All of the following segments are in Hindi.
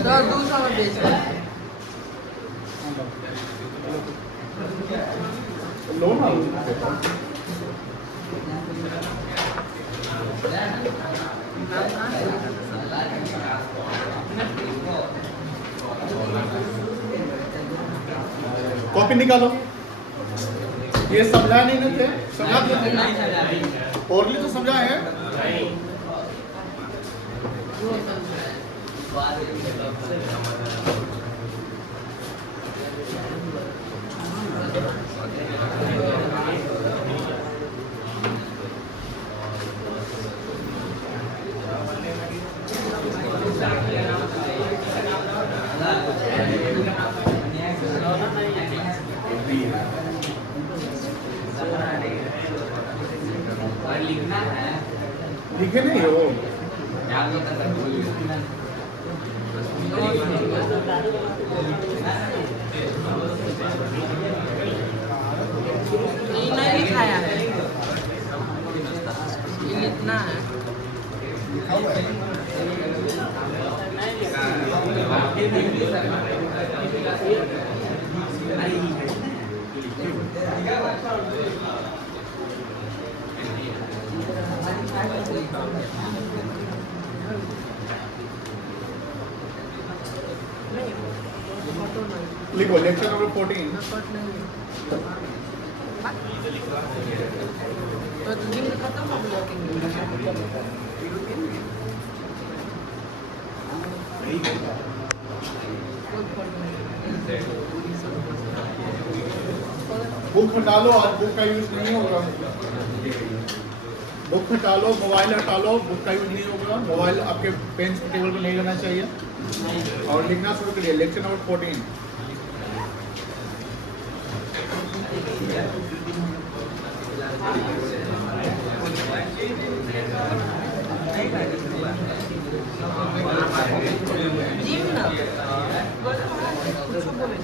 दूसरा में बेच लो ना कॉपी निकालो। ये समझा नहीं थे, समझा थे ओरली तो समझा है। लिखे नहीं हो नहीं लिखाया है, ये लिखना है। लिखो लेक्चर नंबर 14। तो दिन खत्म हो गया बुक हटा लो, आज बुक का यूज नहीं होगा। बुक हटा लो, मोबाइल हटा लो, बुक का यूज नहीं होगा। मोबाइल आपके पेन के टेबल पर नहीं रहना चाहिए और लिखना शुरू करिए। Lecture number 14। जिम ना कुछ बोले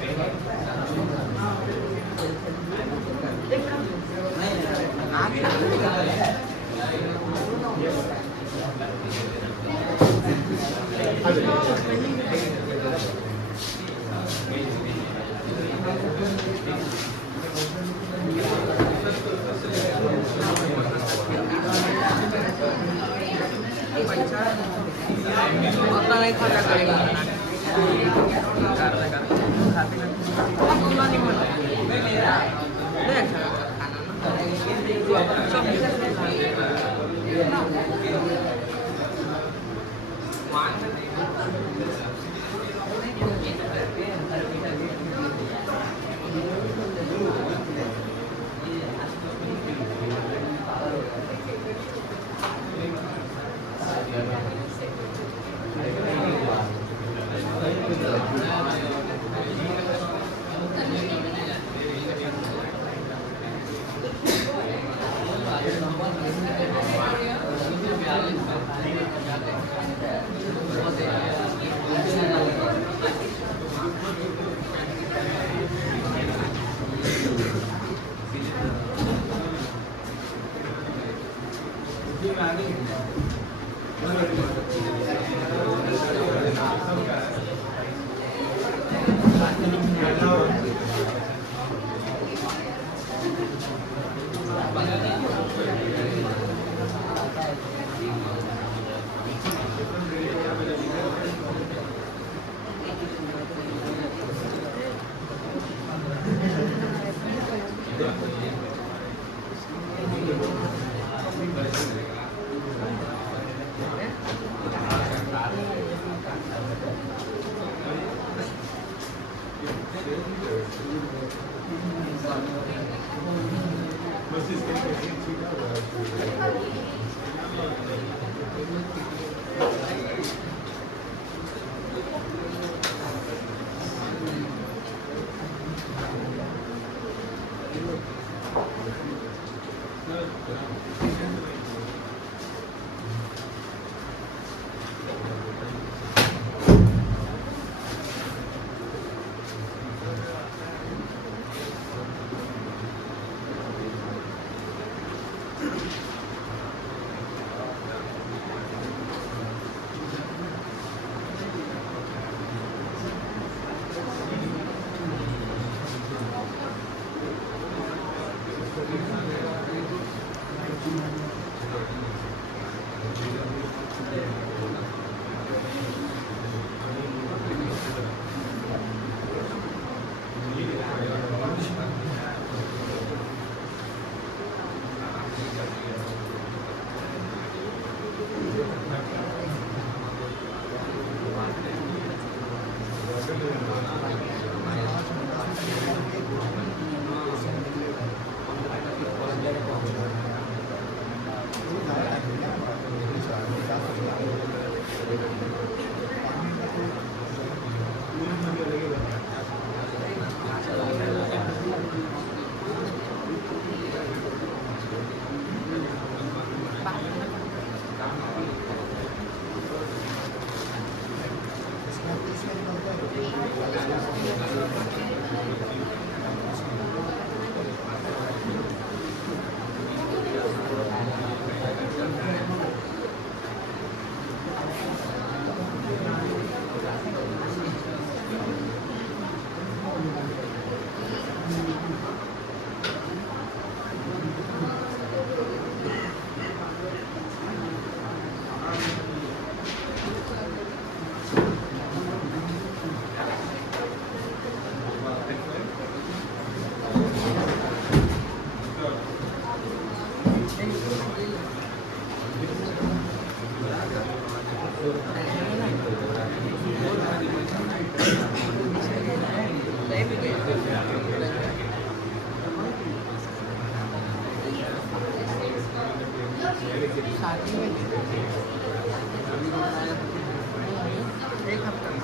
उतना नहीं खर्चा करेगा एक हफ्ता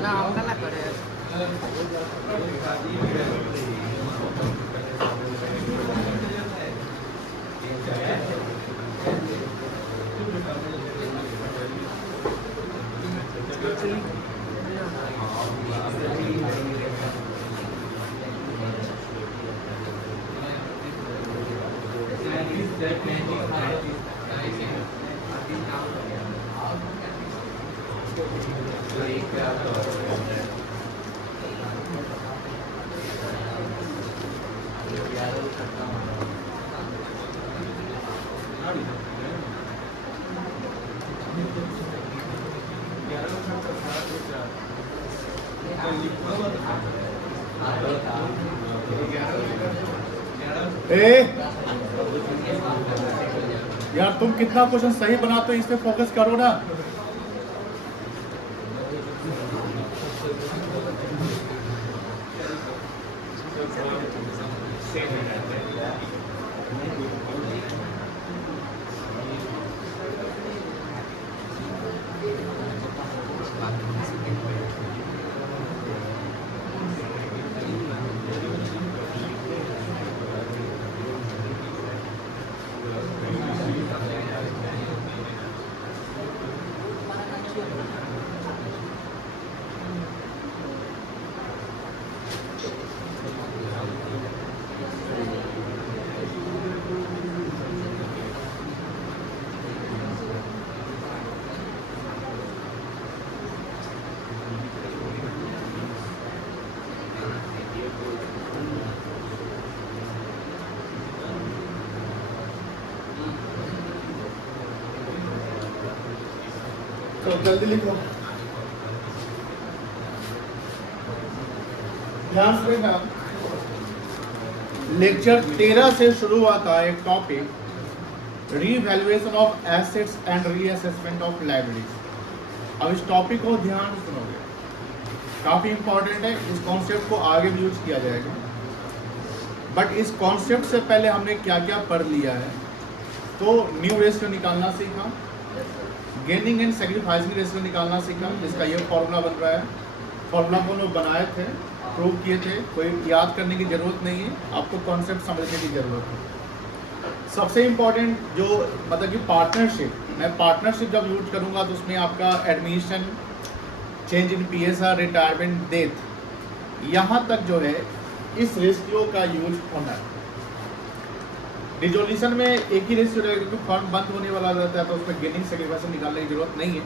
No, kan lah kau यार तुम कितना क्वेश्चन सही बनाते हो इस पे फोकस करो ना। तो जल्दी लिखो, ध्यान से देखना। लेक्चर 13 से शुरू हुआ था एक topic, revaluation of assets and reassessment of liabilities. अब इस टॉपिक को ध्यान से सुनोगे, काफी इंपॉर्टेंट है। इस कॉन्सेप्ट को आगे भी यूज किया जाएगा, बट इस कॉन्सेप्ट से पहले हमने क्या क्या पढ़ लिया है। तो न्यू रेशियो निकालना सीखा, गेनिंग एंड सेक्रीफाइसिंग रेशियो निकालना सीखा, जिसका ये फॉर्मूला बन रहा है। फॉर्मूला को लोग बनाए थे, प्रूव किए थे, कोई याद करने की ज़रूरत नहीं है, आपको कॉन्सेप्ट समझने की ज़रूरत है। सबसे इम्पॉर्टेंट जो मतलब कि पार्टनरशिप, मैं पार्टनरशिप जब यूज करूँगा तो उसमें आपका admission, change in PSR, retirement, death, यहाँ तक जो है इस रेशियो का यूज होना है। डिजोल्यूशन में एक ही रेशियो रहेगा क्योंकि फॉर्म बंद होने वाला रहता है, तो उसमें गेनिंग सेक्रीफाइसिंग निकालने की जरूरत नहीं है।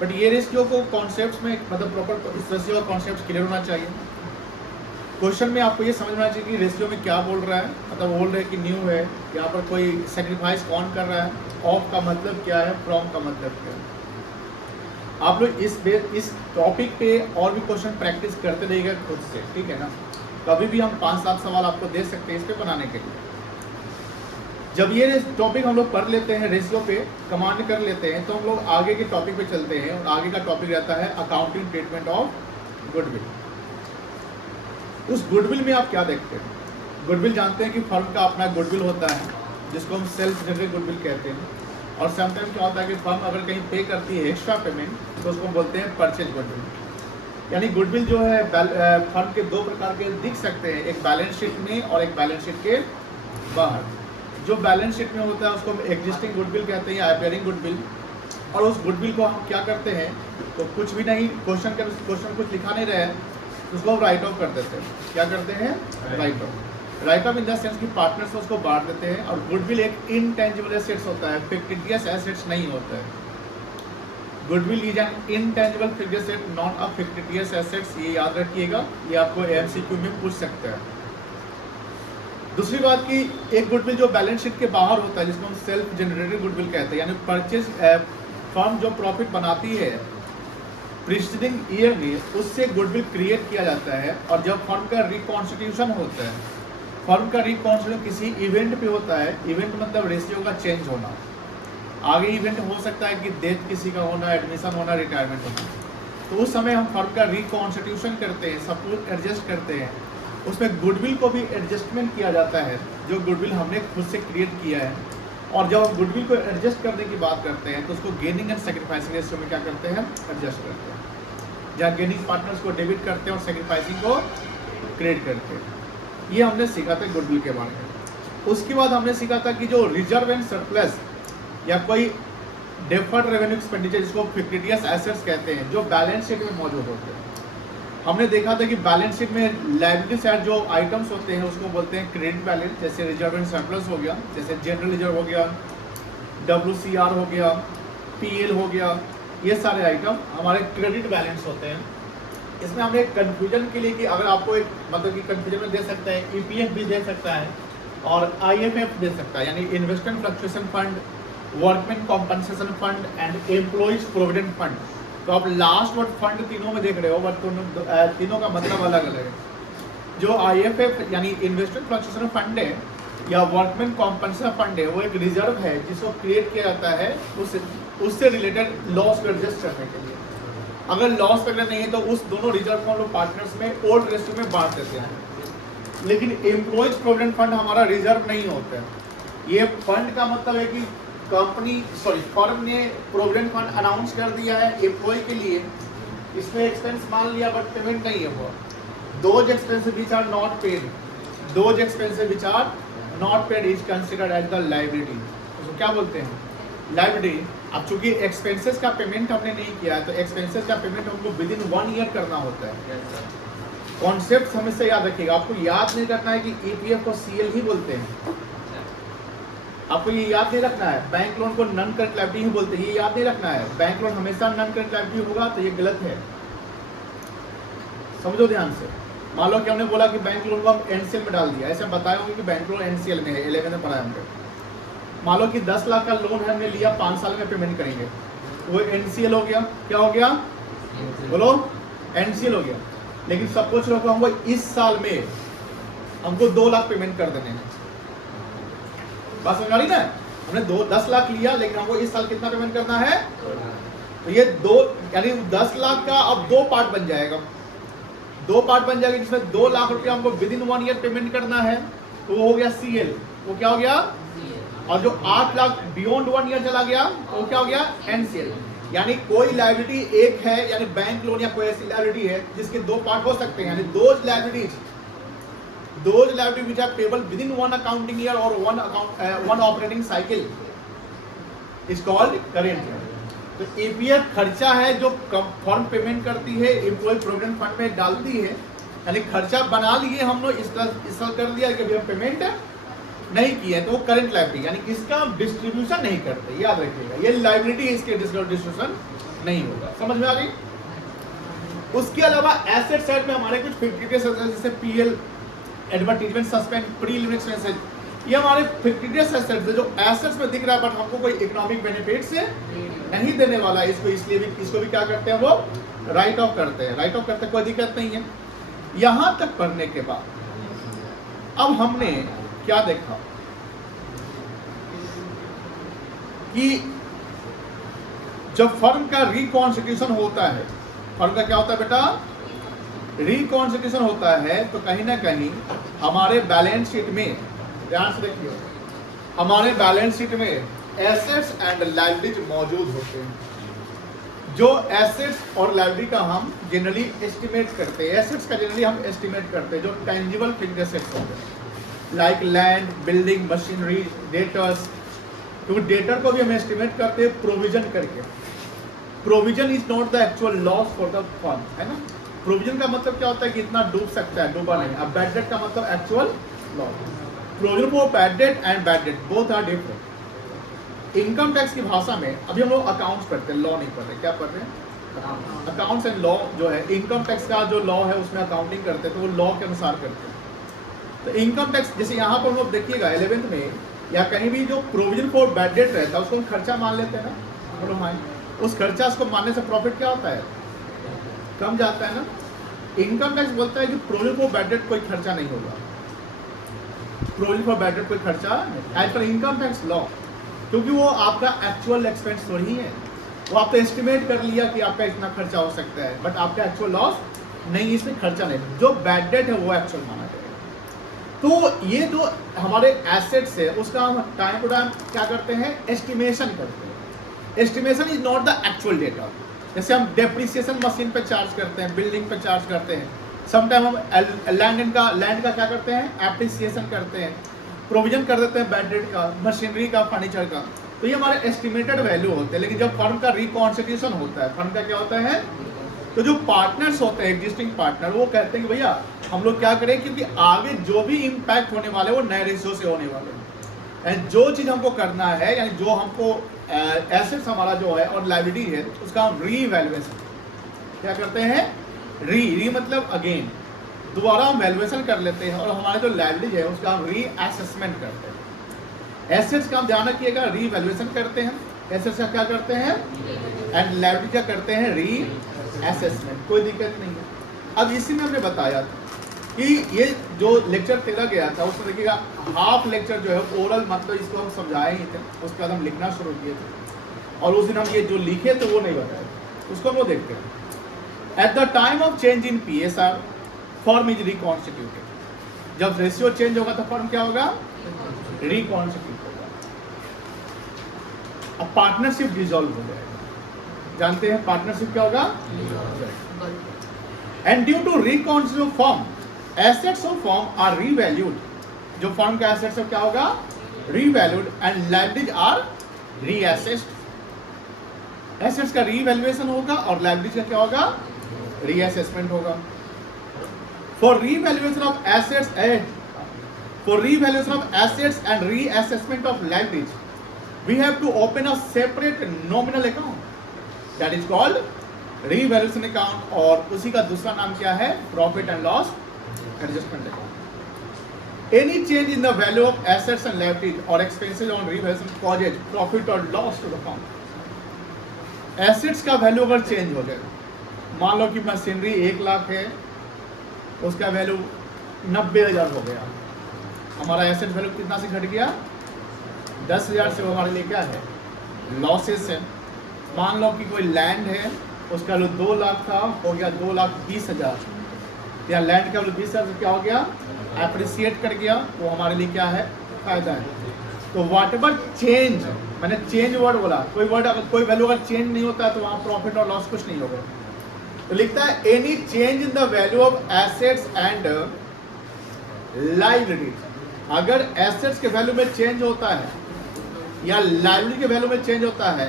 बट ये रेशियो को कॉन्सेप्ट्स में मतलब प्रॉपर इस रेशियो का कॉन्सेप्ट क्लियर होना चाहिए। क्वेश्चन में आपको ये समझना चाहिए कि रेशियो में क्या बोल रहा है, मतलब ओल्ड है कि न्यू है, यहाँ पर कोई सेक्रीफाइस कौन कर रहा है, ऑफ का मतलब क्या है, फ्रॉम का मतलब क्या है। आप लोग इस टॉपिक पे और भी क्वेश्चन प्रैक्टिस करते रहिएगा खुद से, ठीक है ना। कभी भी हम 5-7 सवाल आपको दे सकते हैं इस पे बनाने के लिए। जब ये टॉपिक हम लोग पढ़ लेते हैं, रेशियो पे कमांड कर लेते हैं, तो हम लोग आगे के टॉपिक पे चलते हैं। और आगे का टॉपिक रहता है अकाउंटिंग ट्रीटमेंट ऑफ गुडविल। उस गुडविल में आप क्या देखते हैं? गुडविल जानते हैं कि फर्म का अपना गुडविल होता है, जिसको हम सेल्फ जनरेट गुडविल कहते हैं। और समटाइम क्या होता है कि फर्म अगर कहीं पे करती है एक्स्ट्रा पेमेंट, तो उसको बोलते हैं परचेज गुडविल। यानी गुडविल जो है फर्म के दो प्रकार के दिख सकते हैं, एक बैलेंस शीट में और एक बैलेंस शीट के बाहर। जो बैलेंस शीट में होता है उसको हम एग्जिस्टिंग गुडविल कहते हैं या अपेयरिंग गुडविल। और उस गुडविल को हम क्या करते हैं, तो कुछ भी नहीं, क्वेश्चन कुछ लिखा नहीं रहे, उसको हम राइट ऑफ कर देते हैं। क्या करते हैं? Right of. Right of in the sense कि पार्टनर्स को उसको बांट देते हैं। और गुडविल एक इनटेंजिबल एसेट्स होता है, फिक्टिशियस एसेट्स नहीं होता है। Goodwill is an intangible fixed asset, not a fictitious assets. ये याद रखिएगा, ये आपको MCQ में पूछ सकता है। दूसरी बात कि एक गुडविल जो बैलेंस शीट के बाहर होता है जिसको हम सेल्फ जनरेटेड गुडविल कहते हैं, यानी परचेज फर्म जो प्रॉफिट बनाती है प्रीसीडिंग ईयर में उससे गुडविल क्रिएट किया जाता है। और जब फर्म का रिकॉन्स्टिट्यूशन होता है, फर्म का रिकॉन्स्टिट्यूशन किसी इवेंट पे होता है, इवेंट मतलब रेशियो का चेंज होना, आगे इवेंट हो सकता है कि डेथ किसी का होना, एडमिशन होना, रिटायरमेंट होना, तो उस समय हम फर्म का रिकॉन्स्टिट्यूशन करते हैं, सब कुछ एडजस्ट करते हैं, उसमें गुडविल को भी एडजस्टमेंट किया जाता है जो गुडविल हमने खुद से क्रिएट किया है। और जब हम गुडविल को एडजस्ट करने की बात करते हैं तो उसको गेनिंग एंड सेक्रीफाइसिंग रेशियो में क्या करते हैं, एडजस्ट करते हैं, जहाँ गेनिंग पार्टनर्स को डेबिट करते हैं और सेक्रीफाइसिंग को क्रेडिट करते हैं। ये हमने सीखा था गुडविल के बारे में। उसके बाद हमने सीखा था कि जो रिजर्व एंड सरप्लस या कोई डेफर्ड रेवेन्यू एक्सपेंडिचर जिसको फिक्टिटियस एसेट्स कहते हैं जो बैलेंस शीट में मौजूद होते हैं, हमने देखा था कि बैलेंस शीट में लायबिलिटी साइड जो आइटम्स होते हैं उसको बोलते हैं क्रेडिट बैलेंस, जैसे रिजर्व एंड सरप्लस हो गया, जैसे जनरल रिजर्व हो गया, WCR हो गया, PL हो गया, ये सारे आइटम हमारे क्रेडिट बैलेंस होते हैं। इसमें हमने कन्फ्यूजन के लिए कि अगर आपको एक मतलब कि कन्फ्यूजन में दे सकता है, EPF भी दे सकता है और IFF दे सकता है, यानी investment fluctuation fund, workman compensation fund and employees provident fund. तो आप लास्ट वर्ड फंड तीनों में देख रहे हो, बट तीनों का मतलब अलग अलग है। जो IFF यानी इन्वेस्टमेंट फ्लक्चुएशन फंड है या वर्कमैन कॉम्पनसेशन फंड है, वो एक रिजर्व है जिसको क्रिएट किया जाता है उससे रिलेटेड लॉस को एडजस्ट करने के लिए। अगर लॉस वगैरह नहीं है तो उस दोनों रिजर्व को हम लोग पार्टनर्स में ओल्ड रेशियो में बांट देते हैं। लेकिन एम्प्लॉइज प्रोविडेंट फंड हमारा रिजर्व नहीं होता है। ये फंड का मतलब है कि फर्म ने प्रोविडेंट फंड अनाउंस कर दिया है एम्प्लॉय के लिए, इसमें एक्सपेंस मान लिया बट पेमेंट नहीं है हुआ, those expenses which are not paid, those expenses which are not paid is considered as the liability. तो क्या बोलते हैं, लायबिलिटी। अब चूंकि एक्सपेंसेस का पेमेंट हमने नहीं किया है तो एक्सपेंसेस का पेमेंट हमको विद इन 1 ईयर करना होता है। कॉन्सेप्ट हमेशा याद रखिएगा, आपको याद नहीं करना है कि EPF को CL ही बोलते हैं, आपको ये याद नहीं रखना है। बैंक लोन को नॉन करंट लायबिलिटी ही बोलते हैं, ये याद नहीं रखना है। बैंक लोन हमेशा नॉन करंट लायबिलिटी होगा तो ये गलत है, समझो ध्यान से। मान लो कि हमने बोला कि बैंक लोन को हम NCL में डाल दिया, ऐसे बताए होंगे कि बैंक लोन NCL में है, 11 में पढ़ा है हमने। मान लो कि 10 लाख का लोन है, हमने लिया, 5 साल में पेमेंट करेंगे, वो NCL हो गया। क्या हो गया, बोलो, NCL हो गया। लेकिन सपोज रखो हमको इस साल में हमको 2 लाख पेमेंट कर देने हैं, बात समझ आ रही ना। हमने 10 लाख लिया लेकिन हमको इस साल कितना पेमेंट करना है, तो ये 2 यानी 10 लाख का अब 2 पार्ट बन जाएगा, 2 पार्ट बन जाएगा जिसमें 2 लाख रुपया हमको विद इन 1 ईयर पेमेंट करना है, तो वो हो गया CL। वो क्या हो गया, और जो 8 लाख बियॉन्ड 1 ईयर चला गया तो वो क्या हो गया, NCL। यानी कोई लायबिलिटी एक है, यानी बैंक लोन या कोई ऐसी लायबिलिटी है जिसके 2 पार्ट हो सकते हैं, यानी those liabilities which are payable within 1 accounting year or 1 operating cycle is called current year। तो EPF खर्चा है जो फर्म पेमेंट करती है, एम्प्लॉय प्रोविडेंट फंड में डालती है, यानी खर्चा बना लिए हम लोग, इस साल कर दिया कि अभी हम पेमेंट नहीं किया है, तो वो करंट लायबिलिटी, यानी इसका हम डिस्ट्रीब्यूशन नहीं करते, याद रखिएगा। ये लायबिलिटी, इसके डिस्ट्रीब्यूशन नहीं होगा, समझ में आ गई। उसके अलावा एसेट साइड में हमारे कुछ फिक्टिटियस एसेट्स जैसे PL, advertisement suspend, preliminary expenses, ये हमारे फिक्टिटियस एसेट्स है जो एसेट्स में दिख रहा है बट हमको कोई इकोनॉमिक बेनिफिट से नहीं देने वाला है, इसको इसलिए भी इसको भी क्या करते हैं, वो राइट ऑफ करते हैं, राइट ऑफ करते हैं, कोई दिक्कत नहीं है। यहां तक पढ़ने के बाद अब हमने क्या देखा कि जब फर्म का रिकॉन्स्टिट्यूशन होता है, फर्म का क्या होता है बेटा, रिकॉन्स्टिट्यूशन होता है, तो कहीं ना कहीं हमारे बैलेंस शीट में, ध्यान से देखिए, हमारे बैलेंस शीट में एसेट्स एंड लायबिलिटीज मौजूद होते हैं। जो एसेट्स और लायबिलिटी का हम जनरली एस्टिमेट करते हैं, एसेट्स का जनरली हम एस्टिमेट करते हैं, जो टेंजिबल फिक्स्ड एसेट्स होते हैं like land, building, machinery, debtors. क्योंकि डेटर को भी हम एस्टिमेट करते हैं प्रोविजन करके। Provision is not the actual loss for the firm, है ना। प्रोविजन का मतलब क्या होता है कि इतना डूब सकता है, डूबा नहीं। अब बैड डेट का मतलब actual loss. Provision for bad debt and bad debt both are different. Income tax की भाषा में अभी हम लोग अकाउंट्स पढ़ते हैं, लॉ नहीं पढ़ रहे। क्या पढ़ रहे हैं, अकाउंट्स एंड लॉ जो है। इनकम टैक्स का जो लॉ है उसमें अकाउंटिंग करते हैं तो वो लॉ के अनुसार करते हैं। तो इनकम टैक्स जैसे यहाँ पर हम देखिएगा 11th में या कहीं भी जो प्रोविजन फॉर बैड डेट रहता है उसको हम खर्चा मान लेते हैं ना, बोलो हाँ, उस खर्चा उसको मानने से प्रॉफिट क्या होता है, कम जाता है ना। इनकम टैक्स बोलता है कि प्रोविजन फॉर बैड डेट कोई खर्चा नहीं होगा, प्रोविजन फॉर बैड डेट कोई खर्चा as per income tax law, क्योंकि वो आपका एक्चुअल एक्सपेंस थोड़ी है, वो आपने एस्टिमेट कर लिया कि आपका इतना खर्चा हो सकता है, बट आपका एक्चुअल लॉस नहीं, इसमें खर्चा नहीं, जो बैड डेट है वो एक्चुअल माना जाएगा। तो ये जो हमारे एसेट्स है उसका हम टाइम टू टाइम क्या करते हैं, एस्टिमेशन करते हैं। Estimation is not the actual data. जैसे हम डेप्रिसिएशन मशीन पे चार्ज करते हैं, बिल्डिंग पे चार्ज करते हैं, समटाइम हम लैंड का क्या करते हैं, एप्रिसिएशन करते हैं, प्रोविजन कर देते हैं बैड डेट का, मशीनरी का, फर्नीचर का, तो ये हमारे एस्टिमेटेड वैल्यू होते हैं। लेकिन जब फर्म का रिकॉन्स्टिट्यूशन होता है, फर्म का क्या होता है, तो जो पार्टनर्स होते हैं, एग्जिस्टिंग पार्टनर, वो कहते हैं कि भैया हम लोग क्या करें, क्योंकि आगे जो भी इम्पैक्ट होने वाले वो नए रेशियो से होने वाले हैं, एंड जो चीज़ हमको करना है, यानी जो हमको एसेट्स हमारा जो है और लायबिलिटी है उसका हम रीवैल्यूएशन क्या करते हैं, री मतलब अगेन दोबारा हम वैल्यूएशन कर लेते हैं, और हमारे जो लायबिलिटी है उसका हम रीअसेसमेंट करते हैं। एसेट्स का हम ध्यान रखिएगा, रीवैल्यूएशन करते हैं, एसेट्स का क्या करते हैं, एंड लायबिलिटी क्या करते हैं, रीअसेसमेंट, कोई दिक्कत नहीं है। अब इसी में हमने बताया था कि ये जो लेक्चर तेरा गया था उसमें देखिएगा हाफ लेक्चर जो है ओरल मतलब इसको हम समझाए ही थे, उसके बाद हम लिखना शुरू किए थे, और उस दिन हम ये जो लिखे तो वो नहीं बताए, उसको हम वो देखते हैं। At the time of change in PSR firm is reconstituted. जब रेशियो चेंज होगा तो फर्म क्या होगा, रिकॉन्स्टिट्यूट होगा। अब पार्टनरशिप डिसॉल्व हो जाएगा, जानते हैं पार्टनरशिप क्या होगा, and due to reconstitute firm assets of firm are revalued. जो फर्म का एसेट्स क्या होगा, revalued, and liabilities are reassessed. Assets का रीवैल्यूएशन होगा और लायबिलिटीज का क्या होगा, रीअसेसमेंट होगा। For revaluation of assets and reassessment of liabilities we have to open a separate nominal account that is called revaluation account, और उसी का दूसरा नाम क्या है, profit and loss adjustment account. Any change in the value of assets and liabilities और expenses on revaluation causes profit और loss to the firm. Assets का वैल्यू अगर चेंज हो जाए, मान लो कि मशीनरी 1 लाख है, उसका वैल्यू 90,000 हो गया, हमारा एसेट वैल्यू कितना से घट गया, 10,000 से, वो हमारे लिए क्या है, लॉसेस है। मान लो कि कोई लैंड है, उसका वैल्यू 2 लाख था, हो गया 2,20,000, या लैंड का वैल्यू 20,000 से क्या हो गया, एप्रिसिएट कर गया, वो हमारे लिए क्या है, फायदा है। तो वाट एवर चेंज, मैंने चेंज वर्ड बोला, कोई वर्ड अगर कोई वैल्यू अगर चेंज नहीं होता है तो वहाँ प्रॉफिट और लॉस कुछ नहीं होगा। तो लिखता है any change in the value of assets and liabilities. अगर एसेट्स के वैल्यू में चेंज होता है या लायबिलिटी के वैल्यू में चेंज होता है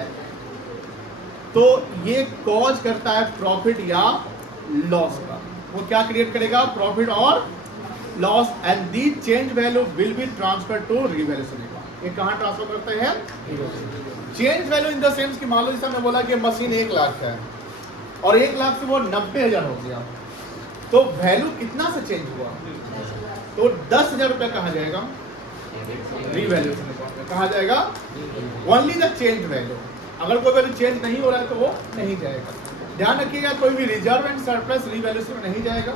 तो ये कॉज करता है प्रॉफिट या लॉस का। वो क्या क्रिएट करेगा, प्रॉफिट और loss, and the change value will be transfer to revaluation account. ये कहाँ ट्रांसफर करते हैं, change value in the sense कि मान लो जैसे हमने बोला कि मशीन 1 लाख है और 1 लाख से वो 90,000 हो गया, तो वैल्यू कितना से चेंज हुआ, तो 10,000 रुपये कहाँ जाएगा, रिवैल्यूएशन अकाउंट में कहाँ जाएगा, ओनली द चेंज वैल्यू। अगर कोई वैल्यू चेंज नहीं हो रहा है तो वो नहीं जाएगा। ध्यान रखिएगा कोई भी रिजर्व एंड सरप्लस रिवैल्यूएशन में नहीं जाएगा।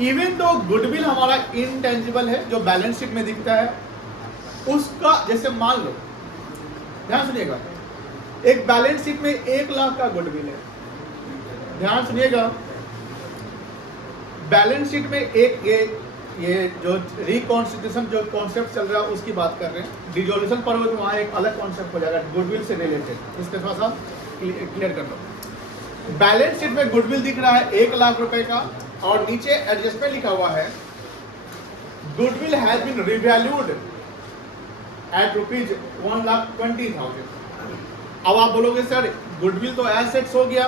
इवन तो गुडविल हमारा इनटेंजिबल है जो बैलेंस शीट में दिखता है, उसका जैसे मान लो, ध्यान सुनिएगा, एक बैलेंस शीट में 1 लाख का गुडविल है, ध्यान सुनिएगा, बैलेंस शीट में ये जो रिकॉन्स्टिट्यूशन जो कॉन्सेप्ट चल रहा है उसकी बात कर रहे हैं, डिसॉल्यूशन पर हो तो वहाँ एक अलग कॉन्सेप्ट हो जाएगा गुडविल से रिलेटेड, इसके थोड़ा सा क्लियर कर लो। बैलेंस शीट में गुडविल दिख रहा है 1 लाख रुपए का और नीचे एडजस्टमेंट लिखा हुआ है goodwill has been revalued at ₹1,20,000। अब आप बोलोगे सर गुडविल तो एसेट्स हो गया,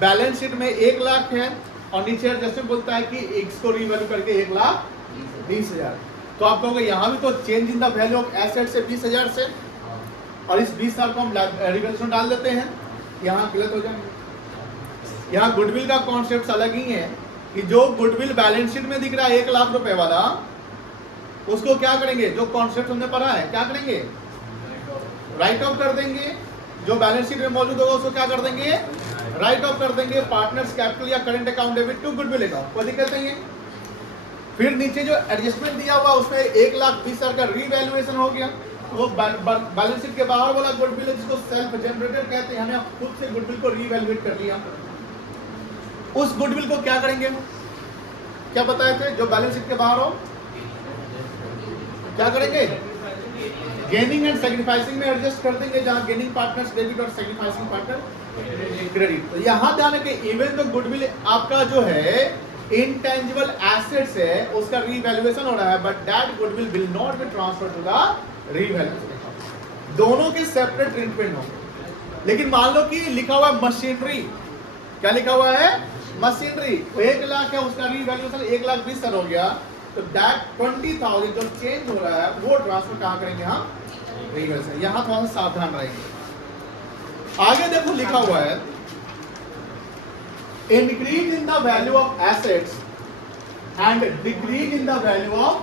बैलेंस शीट में 1 लाख है और नीचे एडजस्टमेंट बोलता है कि इसको रिवैल्यू करके 1,20,000, तो आप कहोगे यहाँ भी तो change in the value of asset से 20,000 से, और इस 20,000 को हम रिवैल्यूएशन डाल देते हैं, यहाँ गलत हो जाएंगे। यहाँ गुडविल का कॉन्सेप्ट अलग ही है कि जो गुडविल बैलेंस शीट में दिख रहा है 1 लाख रुपए वाला, उसको क्या करेंगे, जो कॉन्सेप्ट हमने पढ़ा है क्या करेंगे, राइट ऑफ कर देंगे। जो बैलेंस शीट में मौजूद होगा उसको क्या कर देंगे, राइट ऑफ कर देंगे। पार्टनर्स कैपिटल या current account debit to goodwill account, कोई दिक्कत नहीं है। फिर नीचे जो एडजस्टमेंट दिया हुआ उसमें 1,20,000 का रीवैल्यूएशन हो गया, वो बैलेंस शीट के बाहर वाला गुडविल है जिसको सेल्फ जनरेटेड कहते हैं, हमने खुद से गुडविल को रीवैल्यूएट कर लिया। उस गुडविल को क्या करेंगे, क्या बताए थे, जो बैलेंस शीट के बाहर हो क्या करेंगे, गेनिंग एंड सैक्रिफाइसिंग में एडजस्ट कर देंगे, जहां गेनिंग पार्टनर्स डेबिट और सैक्रिफाइसिंग पार्टनर क्रेडिट। तो यहां ध्यान रखें, इवन तो गुडविल आपका जो है इंटेंजिबल एसेट्स है, उसका रीवैल्यूएशन हो रहा है, but that goodwill will not be transferred to the revaluation. दोनों के सेपरेट ट्रीटमेंट होंगे। लेकिन मान लो कि लिखा हुआ है मशीनरी, क्या लिखा हुआ है, मशीनरी 1 लाख है, उसका रीवैल्यूएशन 1,20,000 हो गया, तो दैट 20,000 जो चेंज हो रहा है वो ट्रांसफर कहां करेंगे हम, रीवैल्यूएशन। यहां थोड़ा सा सावधान रहेंगे। आगे देखो लिखा हुआ है increase in the value of assets and decrease in the value of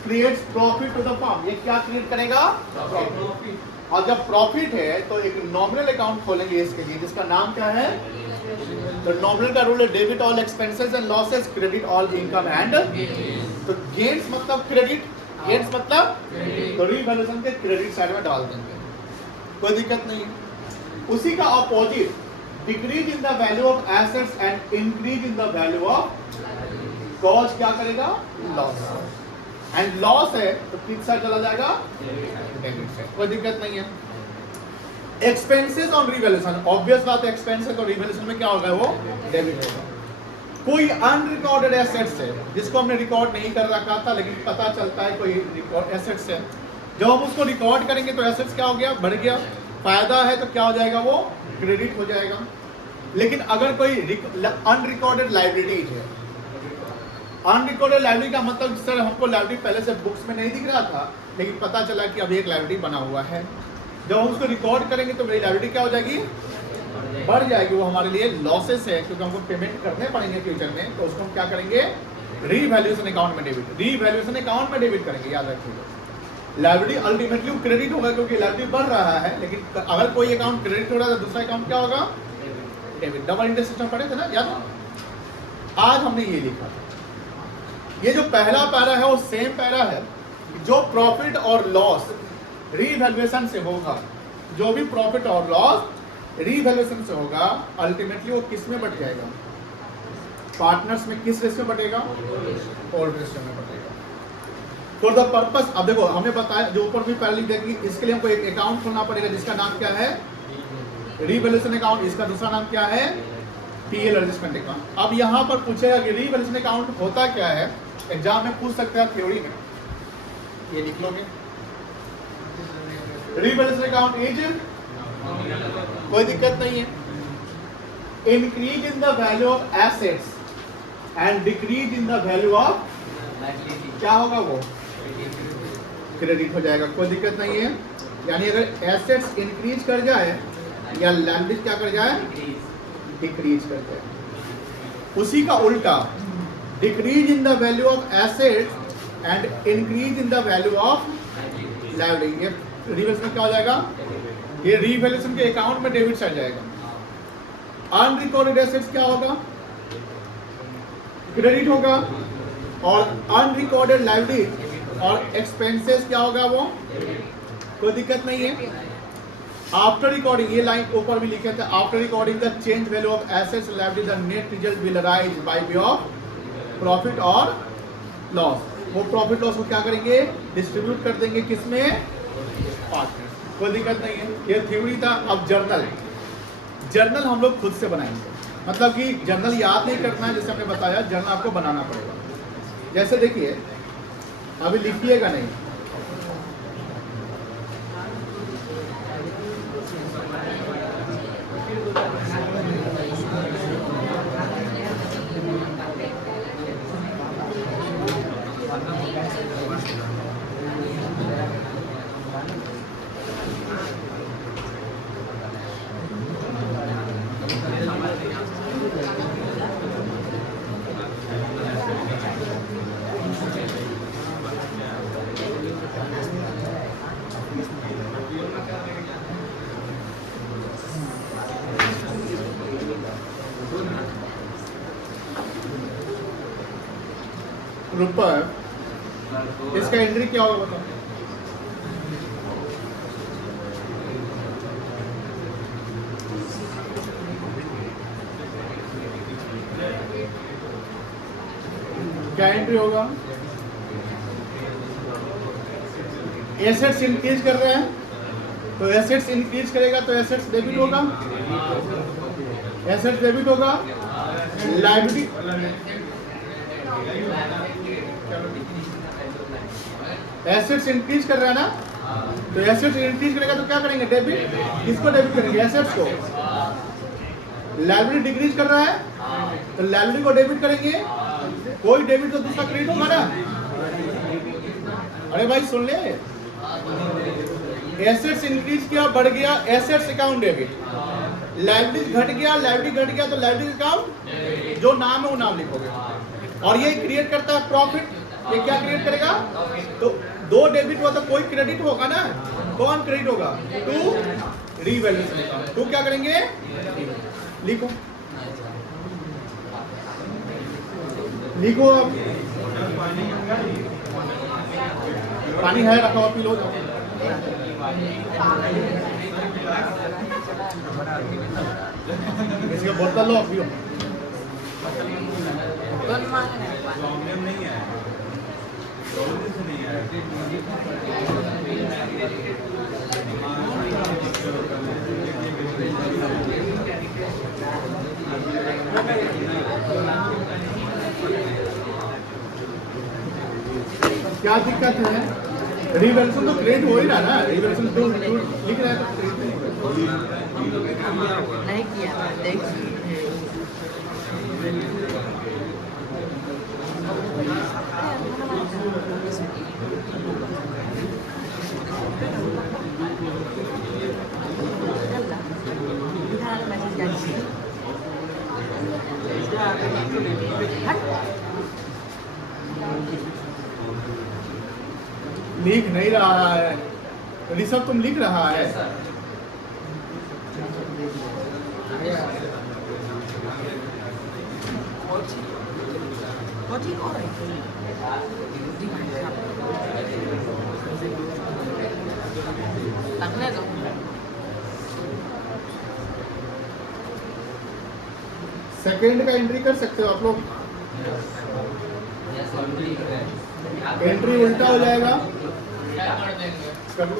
creates profit to the firm। ये क्या क्रिएट करेगा, प्रॉफिट। और जब प्रॉफिट है तो एक नॉमिनल अकाउंट खोलेंगे इसके लिए, जिसका नाम क्या है, तो नॉमिनल का रूल है debit all expenses and losses, credit all income and. तो गेन्स मतलब क्रेडिट, गेन्स मतलब तो रीवैल्यूएशन के क्रेडिट साइड में डाल देंगे, कोई दिक्कत नहीं। उसी का opposite decrease in the value of assets and increase in the value of cause क्या करेगा, लॉस। एंड लॉस है तो किस साइड चला जाएगा, डेबिट साइड, कोई दिक्कत नहीं है। एक्सपेंसेस ऑन रीवैल्यूएशन, ऑब्वियस बात है, एक्सपेंसेस और रीवैल्यूएशन में क्या होगा, वो डेबिट होगा। कोई अनरिकॉर्डेड एसेट्स है जिसको हमने रिकॉर्ड नहीं कर रखा था, लेकिन पता चलता है कोई रिकॉर्ड एसेट्स है, जब हम उसको रिकॉर्ड करेंगे तो एसेट्स क्या हो गया, बढ़ गया। फायदा है तो क्या हो जाएगा, वो क्रेडिट हो जाएगा। लेकिन अगर कोई अनरिकॉर्डेड लायबिलिटी है, अनरिकॉर्डेड लायबिलिटी का मतलब सर हमको लायबिलिटी पहले से बुक्स में नहीं दिख रहा था, लेकिन पता चला कि अभी एक लायबिलिटी बना हुआ है, जब हम उसको रिकॉर्ड करेंगे तो मेरी लायबिलिटी क्या हो जाएगी, बढ़ जाएगी। वो हमारे लिए लॉसेस है क्योंकि हमको पेमेंट करने पड़ेंगे फ्यूचर में, तो उसको हम क्या करेंगे, रीवैल्यूएशन अकाउंट में डेबिट, रीवैल्यूएशन अकाउंट में डेबिट करेंगे, याद रखिएगा। लायबिलिटी अल्टीमेटली क्रेडिट होगा क्योंकि लायबिलिटी बढ़ रहा है, लेकिन अगर कोई अकाउंट क्रेडिट हो रहा है तो दूसरा अकाउंट क्या होगा, डेबिट। डबल इंटरेस्ट सिस्टम पढ़े थे ना, याद है। आज हमने ये लिखा था, ये जो पहला पैरा है वो सेम पैरा है, जो प्रॉफिट और लॉस रीवैल्यूएशन से होगा, जो भी प्रॉफिट और लॉस रीवैल्यूएशन से होगा, अल्टीमेटली वो किस में बट जाएगा, पार्टनर्स में। किस रेशियो में बटेगा, ओल्ड रेशियो में बटेगा। फॉर द पर्पस, अब देखो हमने बताया जो ऊपर भी पहले देखी, इसके लिए हमको एक अकाउंट खोलना पड़ेगा जिसका नाम क्या है, रीवैल्यूएशन अकाउंट। इसका दूसरा नाम क्या है, पीएल एडजस्टमेंट अकाउंट। अब यहाँ पर पूछेगा कि रीवैल्यूएशन अकाउंट होता क्या है, एग्जाम में पूछ सकते हैं थ्योरी में, ये लिख लोगे। रीवैल्यूएशन अकाउंट इज, कोई दिक्कत नहीं है, increase in the value of assets and decrease in the value of, क्या होगा वो, क्रेडिट हो जाएगा, कोई दिक्कत नहीं है। यानी अगर एसेट्स इंक्रीज कर जाए या लायबिलिटी क्या कर जाए, डिक्रीज कर जाए। उसी का उल्टा, decrease in the value of assets and increase in the value of liability, ये रिवर्स में क्या हो जाएगा, ये रीवैल्यूएशन के अकाउंट में डेबिट साइड जाएगा। अनरिकॉर्डेड एसेट्स क्या होगा, क्रेडिट होगा, और अनरिकॉर्डेड लायबिलिटी और एक्सपेंसेस क्या होगा, वो कोई दिक्कत नहीं है। आफ्टर रिकॉर्डिंग, ये लाइन ऊपर भी लिखे थे, after recording the change value of assets liability the net result will arise by way of profit और लॉस। वो प्रॉफिट लॉस को क्या करेंगे, डिस्ट्रीब्यूट कर देंगे किसमें, पार्टनर, कोई दिक्कत नहीं है। ये थ्योरी था। अब जर्नल, जर्नल हम लोग खुद से बनाएंगे, मतलब कि जर्नल याद नहीं करना है, जैसे हमने बताया जर्नल आपको बनाना पड़ेगा। जैसे देखिए, अभी लिखिएगा नहीं, रुपए, इसका एंट्री क्या होगा बताओ? क्या एंट्री होगा? एसेट्स इंक्रीज कर रहे हैं तो एसेट्स इंक्रीज करेगा तो एसेट्स डेबिट होगा, एसेट्स डेबिट होगा, लायबिलिटी एसेट्स इंक्रीज कर रहा है ना, तो एसेट्स इंक्रीज करेगा तो क्या करेंगे? डेबिट। किसको डेबिट करेंगे? एसेट्स को। लायबिलिटी डिक्रीज कर रहा है तो लायबिलिटी को डेबिट करेंगे, कोई डेबिट तो दूसरा क्रेडिट होगा ना। अरे भाई सुन ले, एसेट्स इंक्रीज किया, बढ़ गया, एसेट्स अकाउंट डेबिट, लायबिलिटी घट गया, लायबिलिटी घट गया तो लायबिलिटी अकाउंट जो नाम है वो नाम लिखोगे। और ये क्रिएट करता है प्रॉफिट। ये क्या क्रिएट करेगा? तो दो डेबिट हुआ तो कोई क्रेडिट होगा ना, कौन क्रेडिट होगा? To revaluation account. टू क्या करेंगे? लिखो लिखो अब। पानी है रखा हुआ, पी लो। इसका बोतल लो, पियो। प्रॉब्लम नहीं है, प्रॉब्लम से नहीं है। क्या दिक्कत है? रिवैल्यूएशन तो क्रेडिट हो ही रहा ना, रिवैल्यूएशन तो लिख रहा है तो नहीं किया था, देखिए लिख नहीं रहा है ऋषभ, तुम लिख रहा है। लगने दो। सेकेंड का एंट्री कर सकते हो आप लोग। एंट्री उल्टा हो जाएगा। कर लो।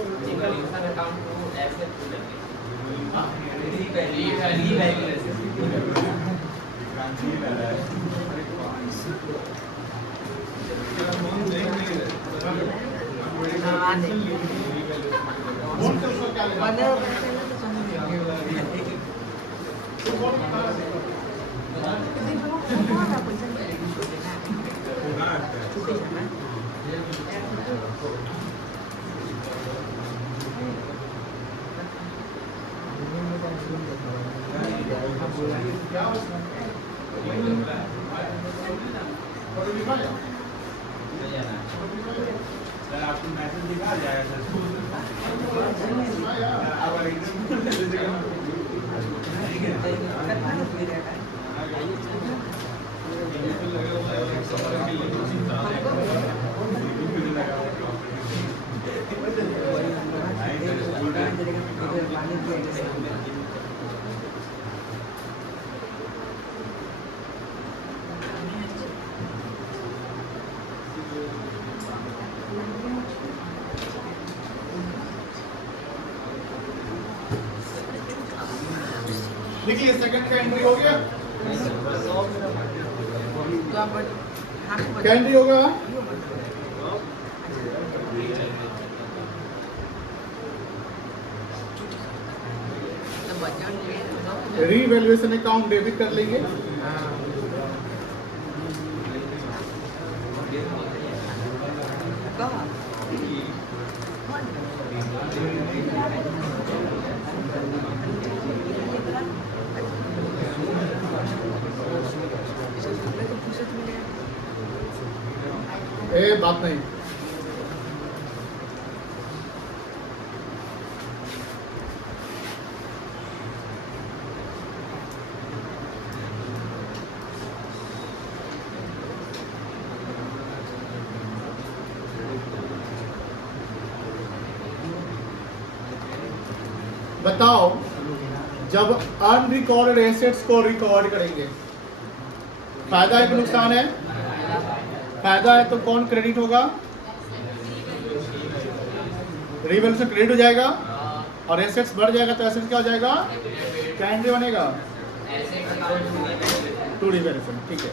कौन सा उसका क्या लेगा? क्या उसमें? फोटो दिखा दो। सर आपको मैसेज दिखा जाएगा देखिए सेकंड का एंट्री हो गया। क्या एंट्री होगा? रीवैल्यूएशन अकाउंट डेबिट कर लेंगे। ए बात नहीं। बताओ, जब अनरिकॉर्डेड एसेट्स को रिकॉर्ड करेंगे, फायदा है कि नुकसान है? फायदा है तो कौन क्रेडिट होगा? रिवैल्यूएशन क्रेडिट हो जाएगा, और एसेट्स बढ़ जाएगा तो एसेट्स क्या हो जाएगा? क्या एंट्री बनेगा? To revaluation. ठीक है,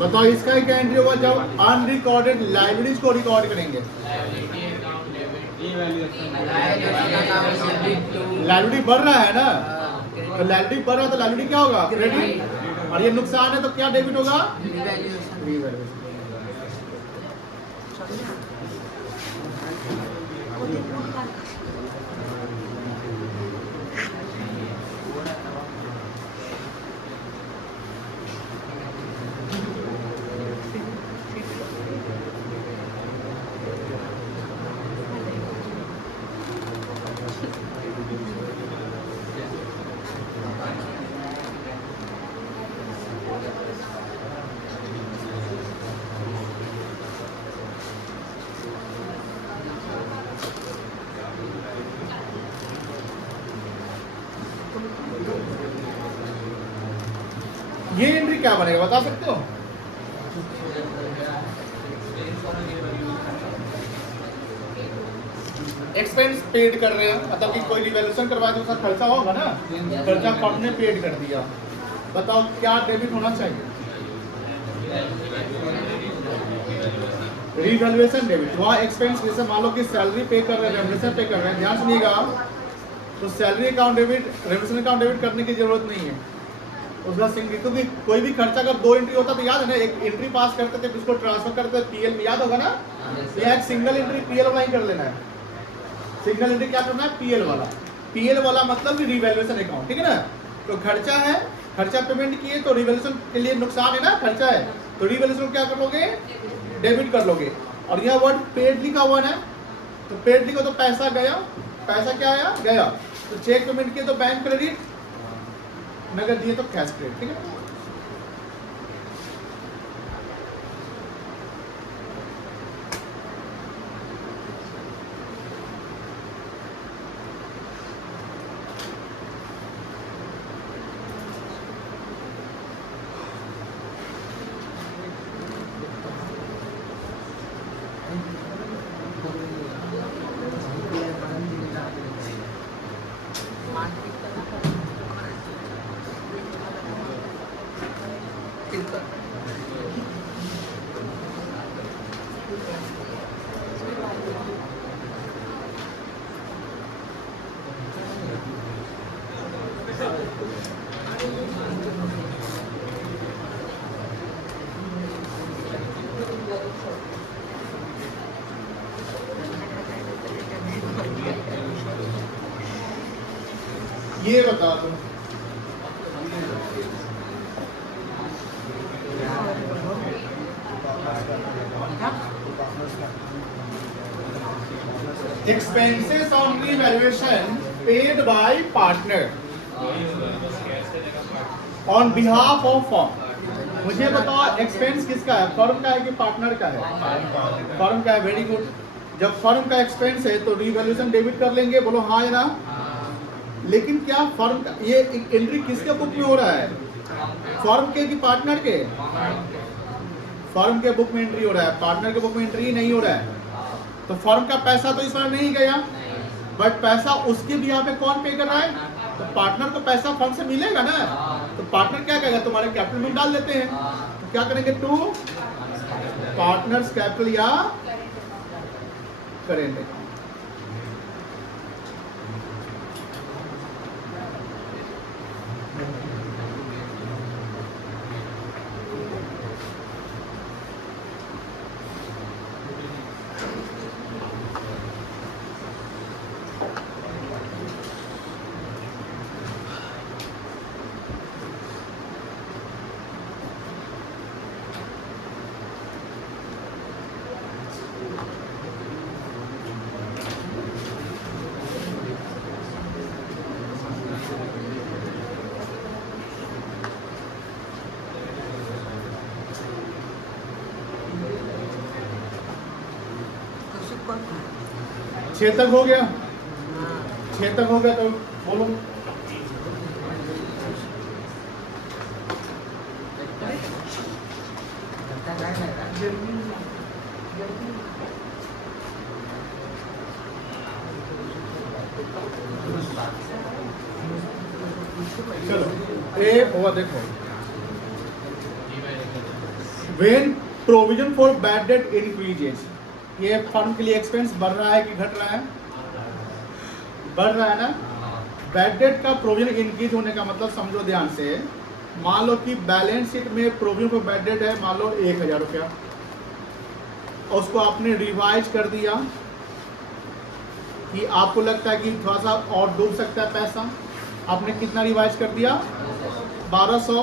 बताओ इसका क्या एंट्री होगा जब अनरिकॉर्डेड लाइबिलिटीज को रिकॉर्ड करेंगे? लाइबिलिटी बढ़ रहा है ना, तो लाइबिलिटी बढ़ रहा है तो लाइबिलिटी क्या होगा? क्रेडिट। और ये नुकसान है तो क्या डेबिट होगा? रिवैल्यूएशन। ये एंट्री क्या बनेगा बता सकते हो? एक्सपेंस पेड कर रहे हैं, मतलब कि कोई रिवैल्यूएशन करवाए तो उसका खर्चा होगा ना, खर्चा कंपनी पेड कर दिया। बताओ क्या डेबिट होना चाहिए? Revaluation debit. वहाँ एक्सपेंस जैसे मान लो कि सैलरी पे कर रहे हैं, रेमुनरेशन पे कर रहे हैं, ध्यान सुनिएगा, तो salary account debit, remuneration account debit करने की जरूरत नहीं है उसका सिंगल, क्योंकि कोई भी खर्चा अगर दो एंट्री होता तो याद है ना, एक एंट्री पास करते थे उसको ट्रांसफर करते थे पीएल में, याद होगा ना? यहाँ एक सिंगल एंट्री पीएल वाला ही कर लेना है। सिंगल एंट्री क्या करना है? पीएल वाला। पीएल वाला मतलब रिवैल्यूएशन अकाउंट, ठीक है ना? तो खर्चा है, खर्चा पेमेंट किए तो रिवैल्यूएशन के लिए नुकसान है ना, खर्चा है तो रिवैल्यूएशन क्या कर लोगे? डेबिट कर लोगे। और यहाँ वर्ड पेड लिखा हुआ है, तो पेड लिखो तो पैसा गया, पैसा क्या आया? गया। तो चेक पेमेंट किए तो बैंक क्रेडिट, नगद दिए तो कैश क्रेडिट, ठीक है? ये बता दो, expenses on revaluation paid by partner on behalf of firm। मुझे बताओ एक्सपेंस किसका है? फर्म का है कि पार्टनर का है? फर्म का है। Very good. जब फर्म का एक्सपेंस है तो रिवैल्यूएशन डेबिट कर लेंगे, बोलो हाँ या ना? लेकिन क्या फर्म का ये एंट्री किसके बुक में हो रहा है? फर्म के कि पार्टनर के? फर्म के बुक में एंट्री हो रहा है, पार्टनर के बुक में एंट्री नहीं हो रहा है। तो फर्म का पैसा तो इस बार नहीं गया, बट पैसा उसके बिहाफ पे कौन पे कर रहा है? तो पार्टनर को पैसा फर्म से मिलेगा ना, तो पार्टनर क्या करेगा? तुम्हारे कैपिटल में डाल देते हैं, तो क्या करेंगे? टू पार्टनर्स कैपिटल या करेंट अकाउंट। 6 तक हो गया, हाँ 6 तक हो गया तो बोलो। चलो ए हुआ देखो, when provision for bad date increases, ये फर्म के लिए एक्सपेंस बढ़ रहा है कि घट रहा है? बढ़ रहा है ना। बैड डेट का प्रोविजन इंक्रीज होने का मतलब समझो ध्यान से, मान लो कि बैलेंस शीट में प्रोविजन फॉर बैड डेट है मान लो 1000 रुपया, और उसको आपने रिवाइज कर दिया कि आपको लगता है कि थोड़ा सा और डूब सकता है पैसा, आपने कितना रिवाइज कर दिया 1200,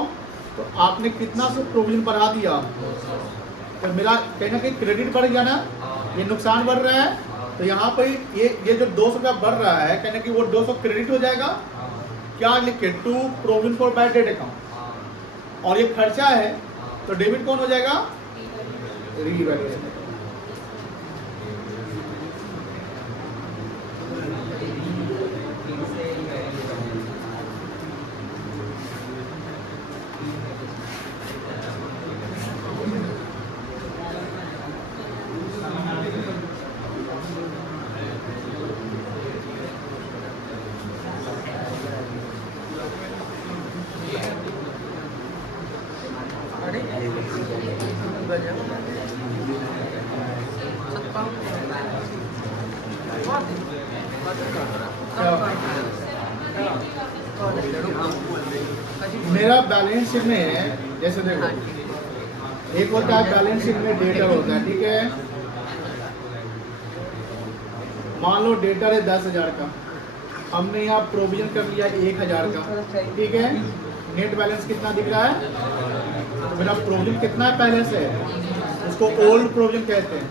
तो आपने कितना से प्रोविजन बढ़ा दिया, तो मेरा कहीं ना कहीं क्रेडिट बढ़ गया ना, ये नुकसान बढ़ रहा है। तो यहाँ पर ये जो 200 का बढ़ रहा है कहने कि वो 200 क्रेडिट हो जाएगा, क्या लिख के to provision for bad debt account, और ये खर्चा है तो डेबिट कौन हो जाएगा? रीवैल्यूएशन। अरे गजब मेरा बैलेंस शीट में है, जैसे देखो एक होता है बैलेंस शीट में डेटर होता है, ठीक है, मान लो डेटर है 10,000 का, हमने यहाँ प्रोविजन कर लिया 1,000 का, ठीक है, नेट बैलेंस कितना दिख रहा है? तो मेरा प्रोविजन कितना है पहले से, उसको ओल्ड प्रोविजन कहते हैं,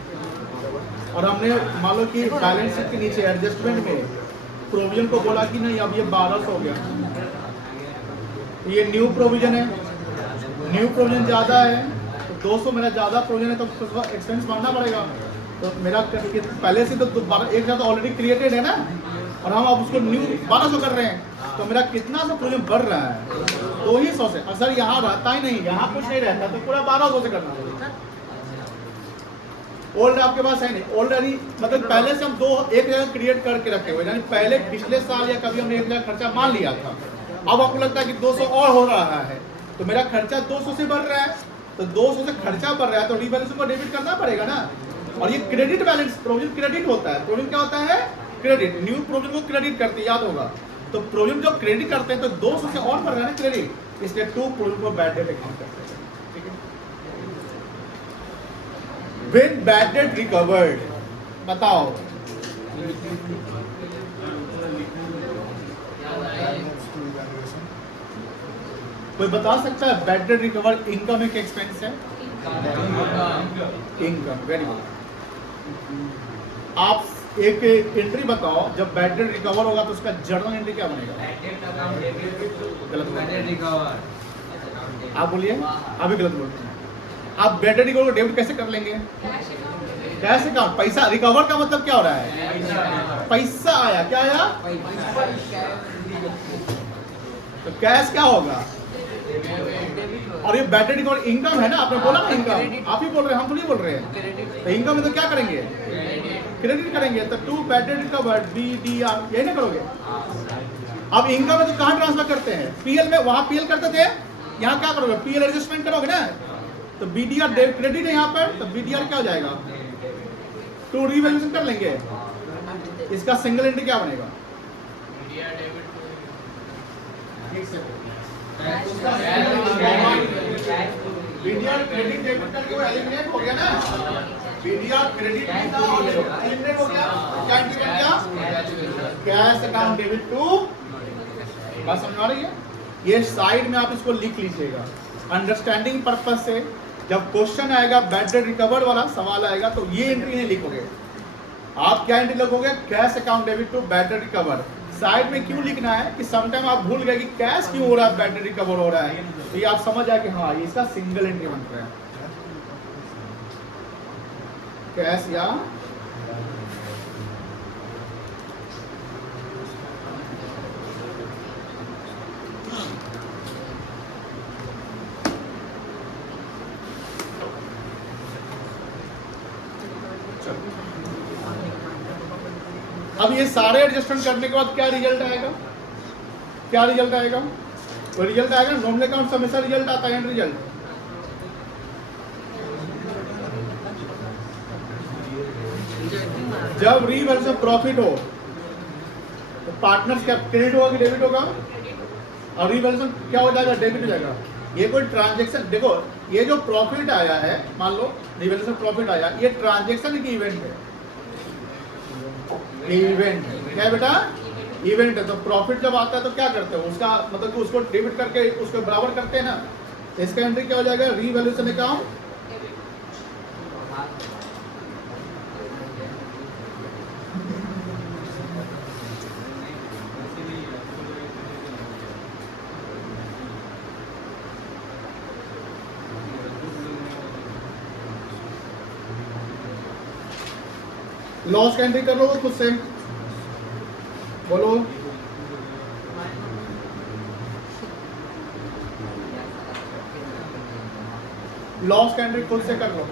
और हमने मान लो कि बैलेंस शीट के नीचे एडजस्टमेंट में प्रोविजन को बोला कि नहीं अब ये 1200 हो गया, ये न्यू प्रोविजन है, न्यू प्रोविजन ज़्यादा है तो 200 मेरा ज़्यादा प्रोविजन है तो एक्सपेंस बढ़ना पड़ेगा, तो मेरा पहले से तो 1,000 ऑलरेडी क्रिएटेड है ना, और हम अब उसको न्यू 1200 कर रहे हैं, तो मेरा कितना सा प्रोविजन बढ़ रहा है 200 से। अगर यहाँ रहता ही नहीं, यहाँ कुछ नहीं रहता तो पूरा 1200 से करना पड़ेगा। ओल्ड आपके पास है नहीं, ऑलरेडी मतलब पहले से हम 1,000 क्रिएट करके रखे हुए, यानी पहले पिछले साल या कभी हमने 1,000 खर्चा मान लिया था, अब आपको लगता है कि 200 और हो रहा है, तो मेरा खर्चा 200 से बढ़ रहा है, तो 200 से खर्चा बढ़ रहा है तो रीवैल्यूएशन को डेबिट करना पड़ेगा ना। और ये क्रेडिट बैलेंस प्रोविजन क्रेडिट होता है, प्रोविजन क्या होता है? क्रेडिट। न्यू प्रोविजन को क्रेडिट करते हैं, याद होगा, तो प्रोविजन जब क्रेडिट करते हैं तो 200 से और बढ़ रहा है ना क्रेडिट, इसलिए टू प्रोविजन को बैड डेट अकाउंट करते हैं, ठीक है। व्हेन बैड डेट रिकवर्ड, बताओ कोई बता सकता है बैड डेट रिकवर्ड इनकम है कि एक्सपेंस है? Income, very good. आप एक एंट्री बताओ, जब बैड डेट रिकवर होगा तो उसका जर्नल एंट्री क्या बनेगा? गलत, आप बोलिए, अभी गलत बोलते हैं आप। बैड डेट रिकवर को डेबिट कैसे कर लेंगे? कैसे काम? पैसा रिकवर का मतलब क्या हो रहा है? पैसा आया, क्या आया? तो कैश क्या होगा? और ये बैड डेट रिकवर इनकम है ना, आपने बोला ना इनकम, आप ही बोल रहे हैं, हम तो नहीं बोल रहे हैं। तो इनकम में तो क्या करेंगे? क्रेडिट करेंगे, तो to bad debt recovered BDR, यही ना करोगे? अब इनकम में तो कहाँ ट्रांसफर करते हैं? PL में, वहाँ PL करते थे, यहाँ क्या करोगे? PL एडजस्टमेंट करोगे ना, तो BDR क्रेडिट है यहाँ पर, तो BDR क्या हो जाएगा? टू रीवैल्यूएशन कर लेंगे, इसका सिंगल एंट्री क्या बनेगा? BDR क्रेडिट डेबिट करके वो एलिमिनेट हो गया ना, BDR क्रेडिट एलिमिनेट हो गया, क्या एंट्री बन गया? कैश अकाउंट डेबिट टू, बात समझ आ रही है? ये साइड में आप इसको लिख लीजिएगा अंडरस्टैंडिंग पर्पस से, जब क्वेश्चन आएगा बैड डेट रिकवर्ड वाला सवाल आएगा तो ये एंट्री नहीं लिखोगे आप, क्या एंट्री लिखोगे? Cash account debit to bad debt recovered. Side में क्यों लिखना है कि समटाइम आप भूल गए कि कैश क्यों हो रहा है, बैड डेट रिकवर हो रहा है, तो ये आप समझ आए कि हाँ ये इसका सिंगल एंट्री बन रहा है, कैश या चलो, अब ये सारे एडजस्टमेंट करने के बाद क्या रिजल्ट आएगा? क्या रिजल्ट आएगा? तो रिजल्ट आएगा, नॉर्मल अकाउंट हमेशा रिजल्ट आता है, एंड रिजल्ट। जब रीवैल्यूएशन प्रॉफिट हो तो पार्टनर्स क्या क्रेडिट होगा कि डेबिट होगा? और रीवैल्यूएशन क्या हो जाएगा? डेबिट हो जाएगा। ये कोई ट्रांजैक्शन, देखो ये जो प्रॉफिट आया है, मान लो रीवैल्यूएशन प्रॉफिट आया, ये ट्रांजैक्शन की इवेंट है। इवेंट क्या है बेटा? इवेंट है। तो प्रॉफिट जब आता है तो क्या करते हो? उसका मतलब कि उसको डेबिट करके उसको बराबर करते हैं ना। तो इसका एंट्री क्या हो जाएगा? Revaluation account. लॉस का एंट्री कर लो खुद से, बोलो। लॉस का एंट्री खुद से कर लो।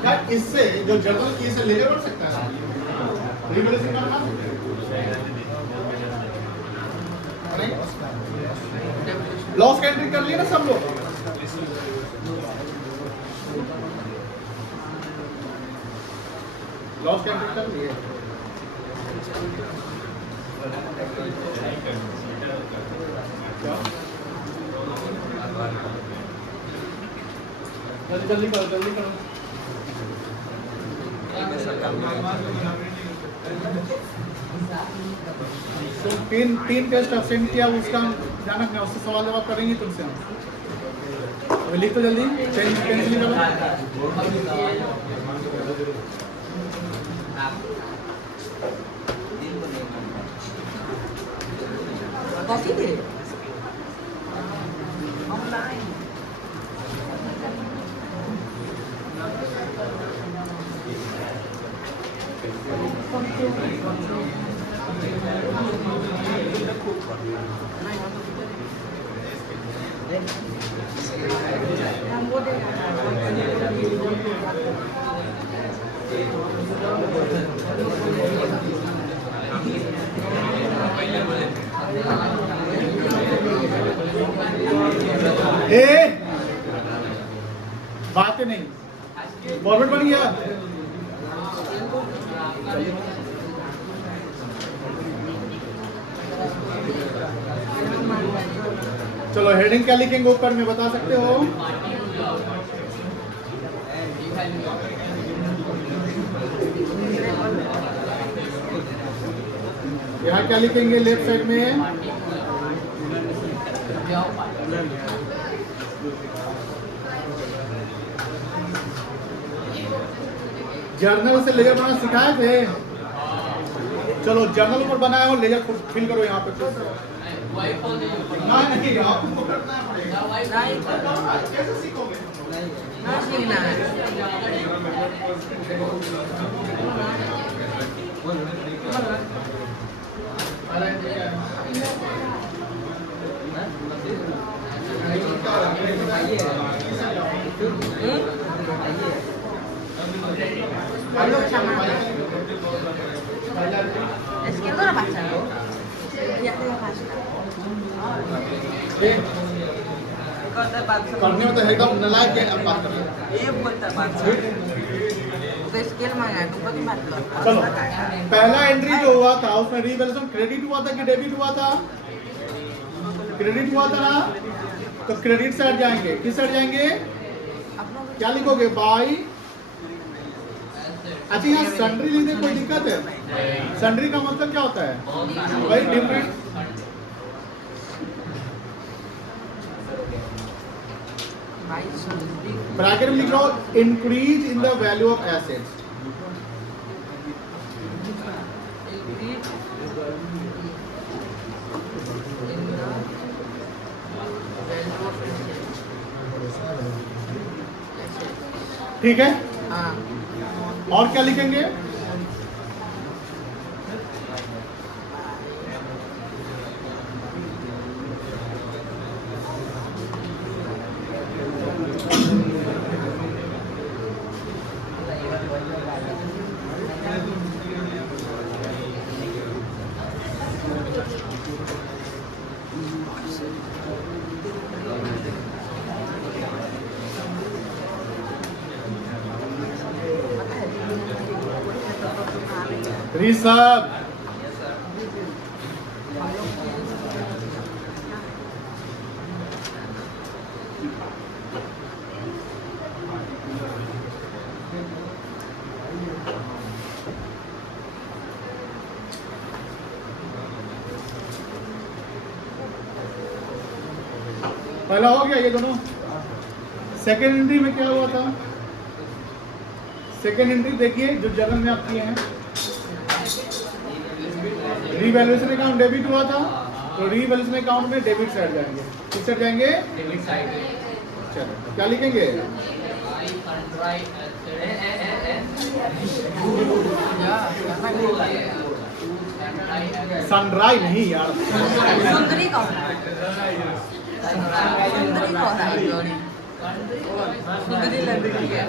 क्या इससे जो जर्नल की से लेकर बढ़ सकता है? रीवैल्यूएशन करना लॉस का एंट्री कर लिया ना सब लोग? लॉस का एंट्री कर लिए। जल्दी जल्दी करो, जल्दी करो। तो तीन टेस्ट अब्सेंट किया, उसका जाना नहीं, उससे सवाल जवाब करेंगे तुमसे हम। अभी लिख तो जल्दी, पेन निकालो। कॉफी दे ऑनलाइन। बात नहीं, फॉर्मेट बन गया। चलो हेडिंग क्या लिखेंगे ऊपर में बता सकते हो? यहाँ क्या लिखेंगे लेफ्ट साइड में? जर्नल से लेजर बनाना सिखाए थे? चलो जर्नल पर बनाया हो, लेजर फिल करो यहाँ पे। नहीं आपको करना पड़ेगा। कैसे सीखोगे? सीखना है। Es que no lo pasa, ¿no? Ya te lo pasa. करने में तो एकदम नलायक है, अब बात कर रहे हैं। ये बोलता बात तो स्केल मंगाया तुमको तो बात लो चलो पहला एंट्री जो हुआ था उसमें रीवैल्यूएशन क्रेडिट हुआ था कि डेबिट हुआ था? क्रेडिट हुआ था ना, तो क्रेडिट साइड जाएंगे, किस साइड जाएंगे? क्या लिखोगे? बाई। अच्छा यहाँ सन्ड्री लिखने कोई दिक्कत है? सन्ड्री का मतलब क्या होता है भाई? डिफरेंट। ब्रैकेट में लिख रहा हूँ increase in the value of assets. ठीक है, और क्या लिखेंगे? ऋषभ, पहला हो गया ये दोनों। सेकेंड एंट्री में क्या हुआ था? सेकेंड एंट्री देखिए जो जगह में आप किए हैं, रीवैल्यूएशन अकाउंट डेबिट हुआ था, तो रीवैल्यूएशन अकाउंट में डेबिट साइड जाएंगे। किस साइड जाएंगे? Debit side. चलो क्या लिखेंगे? सनराइज नहीं यार, सुंदरी कौन है? सुंदरी कौन है? सुंदरी लड़की है।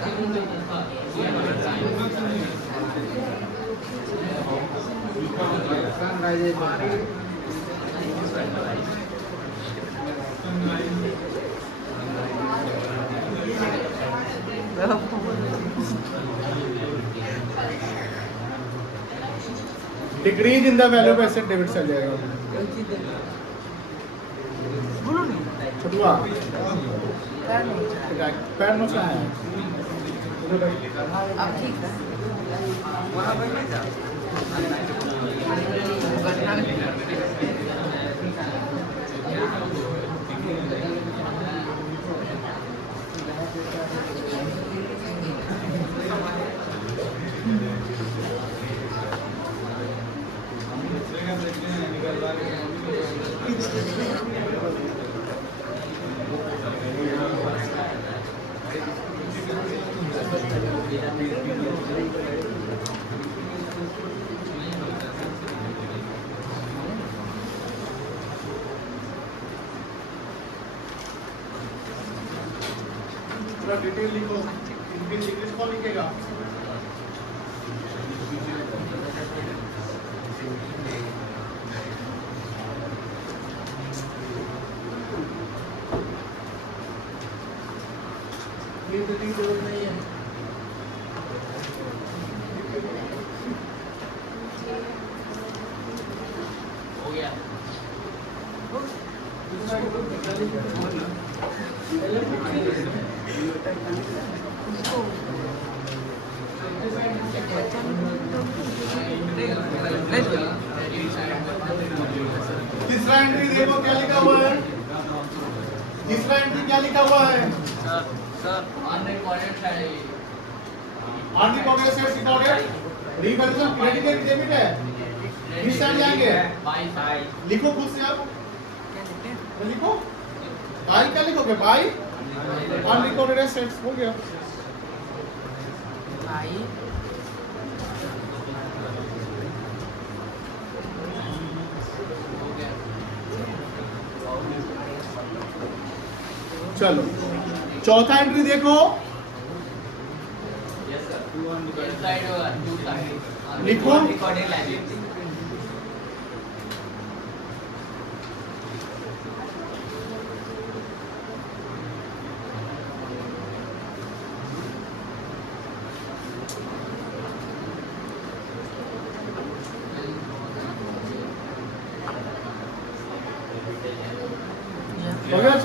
Decrease in the value of asset debit चल जाएगा। छुटवा पैर नोचना है। अब ठीक है। पूरा डिटेल लिखो। इंग्लिश कौन लिखेगा? ये डिटेल जरूरत नहीं है। हो गया। तीसरा एंट्री देखो क्या लिखा हुआ है। तीसरा एंट्री क्या लिखा हुआ है? सर अनरिकॉर्डेड है ये। Unrecorded sales recorded revaluation credit debit है। किस साइड जाएंगे? बाई साइड लिखो खुद से आप। लिखो बाई। क्या लिखोगे? By unrecorded assets. हो गया। भाई चलो चौथा एंट्री देखो। Yes sir. टू साइड होगा, टू साइड लिखो। Recorded liability.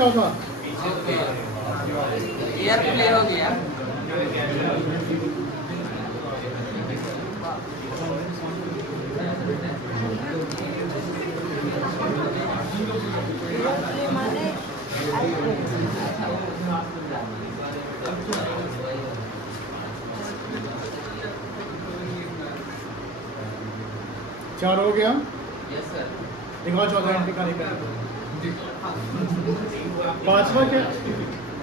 चौथा? एयर प्ले हो गया। चार हो गया। Yes sir. दिखाओ चौथा एंट्री का निकल। पांचवा क्या?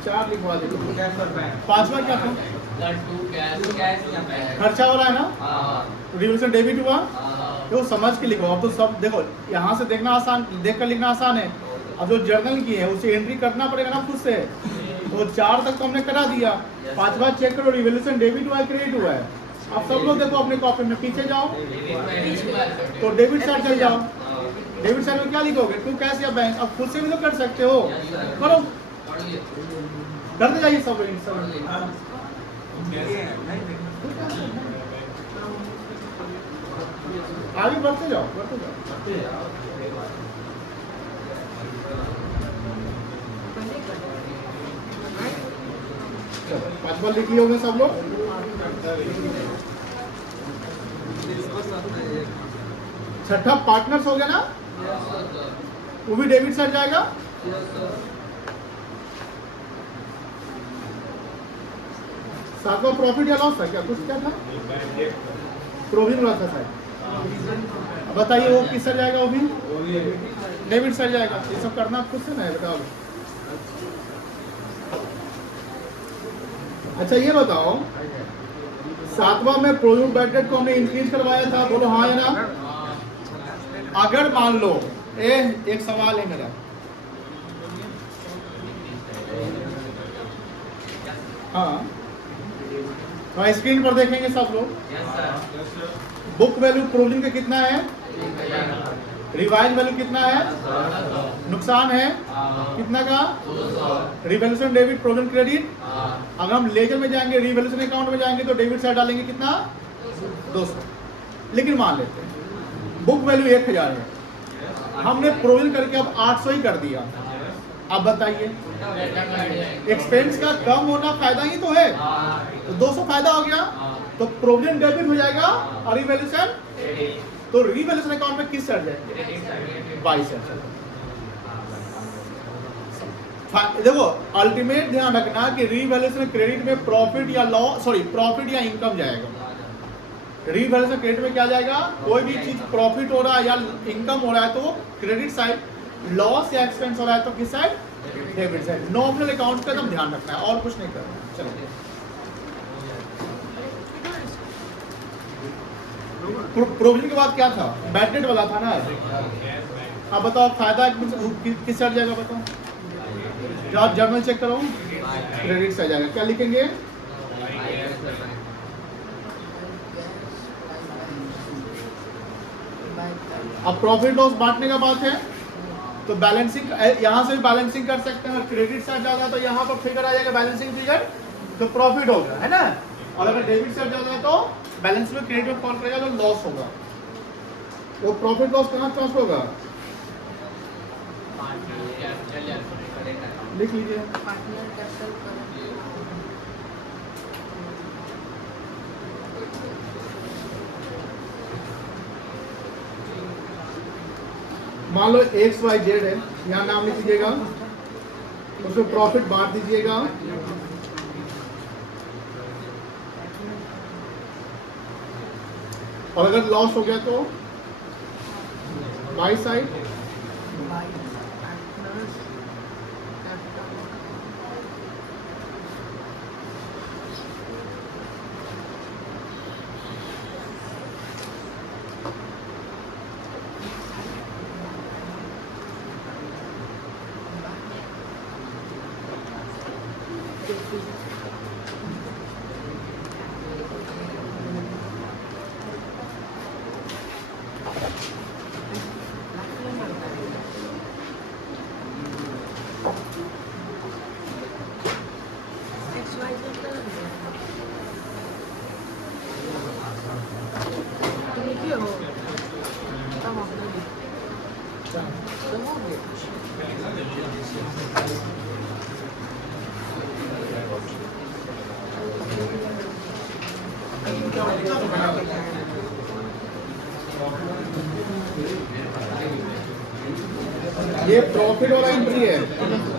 चार लिखवा दे। पांचवा क्या था? खर्चा हो रहा है ना, रिवोल्यूशन डेबिट हुआ। तो समझ के लिखो। अब तो सब देखो, यहाँ से देखना आसान, देख कर लिखना आसान है। अब जो जर्नल की है उसे एंट्री करना पड़ेगा ना खुद से। तो 4 तक तो हमने करा दिया। पांचवा चेक करो, रिवोल्यूशन डेबिट हुआ है क्रेडिट हुआ है। अब सब लोग देखो अपने कॉपी में, पीछे जाओ तो डेबिट साइड चल जाओ। डेबिट साइड में क्या लिखोगे? टू कैश या बैंक। अब खुद से भी तो कर सकते हो, करो, करते जाइए सब। आगे बढ़ते जाओ, बढ़ते जाओ। पांचवा लिख लिए होंगे सब लोग। छठा पार्टनर्स हो गया ना, वो भी डेबिट साइड जाएगा। सातवां प्रॉफिट या लॉस था क्या? कुछ क्या था? प्रोविजन लॉस था शायद। अब बताइए वो किस साइड जाएगा? वो भी डेबिट साइड जाएगा। ये सब करना खुद से ना है, बताओ। अच्छा ये बताओ, सातवां में प्रोविजन बैड डेट को हमने इंक्रीज करवाया था, बोलो हाँ या ना। अगर मान लो एक सवाल है मेरा, हाँ स्क्रीन पर देखेंगे सब लोग। बुक वैल्यू प्रोविजन का कितना है? रिवाइज वैल्यू कितना है? नुकसान है कितना का? Revaluation debit provision credit. अगर हम लेजर में जाएंगे, रिवैल्यूएशन अकाउंट में जाएंगे तो डेबिट साइड डालेंगे कितना? 200। लेकिन मान लेते हैं बुक वैल्यू 1000 है, हमने प्रोविजन करके अब 800 ही कर दिया। अब बताइए एक्सपेंस का कम होना फायदा ही तो है, तो 200 फायदा हो गया, तो प्रोविजन डेबिट हो जाएगा और रिवैल्यूएशन, तो रिवैल्यूएशन अकाउंट में किस साइड जाएगा? 22 साइड। देखो अल्टीमेट ध्यान रखना कि रिवैल्यूएशन क्रेडिट में प्रॉफिट या लॉस, सॉरी प्रॉफिट या इनकम जाएगा। रिवैल्यूएशन क्रेडिट में क्या जाएगा? कोई भी चीज प्रॉफिट हो रहा है या इनकम हो रहा है तो क्रेडिट साइड, लॉस या एक्सपेंस हो रहा है तो किस side? Debit side. Nominal account का एकदम ध्यान रखना है और कुछ नहीं करना। चलो प्रोविजन के बाद क्या था? बैड डेट वाला था ना। अब बताओ फायदा किस साइड जाएगा? बताओ, जब जर्नल चेक करो क्रेडिट साइड जाएगा। क्या लिखेंगे? अब प्रॉफिट लॉस बांटने का बात है तो बैलेंसिंग, यहाँ से भी बैलेंसिंग कर सकते हैं। क्रेडिट साइड जाता है तो यहाँ पर फिगर आ जाएगा बैलेंसिंग फिगर, तो प्रॉफिट होगा, है ना। और अगर डेबिट साइड जाता है तो बैलेंस में क्रेडिट में फॉल करेगा तो लॉस होगा। वो प्रॉफिट लॉस कहाँ ट्रांसफर होगा? लिख लीजिए। मान लो XYZ है, यहाँ नाम लिख दीजिएगा, उसमें प्रॉफिट बांट दीजिएगा। और अगर लॉस हो गया तो बाई साइड। ये प्रॉफिट वाला एंट्री है।